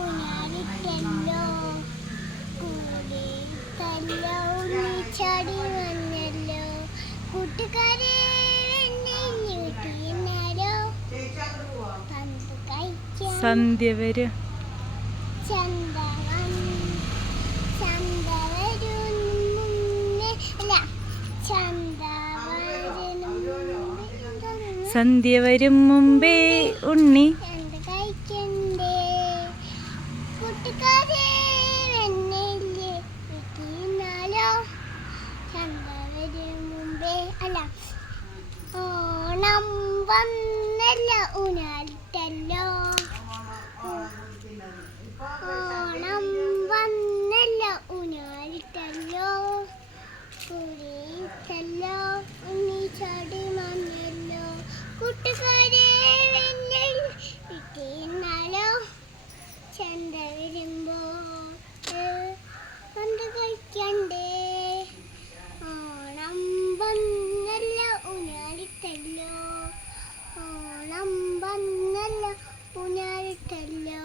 ഊഞ്ഞാലിട്ടല്ലോ കൂടിയിട്ടല്ലോ ഉണ്ണിച്ചാടി വന്നല്ലോ കൂട്ടുകാരെ സന്ധ്യ വരും സന്ധ്യ വരും മുമ്പേ ഉണ്ണി കഴിക്കണ്ടേ കൂട്ടുകാരെ വെണ്ണയില്ലേ വീട്ടിന്നാലോ ചന്ത വരും മുമ്പേ അല്ല ഓണം വന്നല്ല ഊഞ്ഞാലിട്ടല്ലോ ഓണം വന്നല്ല ഊഞ്ഞാലിട്ടല്ലോ കൂടിയിട്ടല്ലോ ഉണ്ണിച്ചാടി വന്നല്ലോ കൂട്ടുകാരെ വെണ്ണയിൽ വീട്ടിന്നാലോ ചന്ത വരുമ്പോ കണ്ട് കഴിക്കണ്ടേ ഓണം വന്നല്ല ഊഞ്ഞാലിട്ടല്ലോ ഓണം വന്നല്ല ഊഞ്ഞാലിട്ടല്ലോ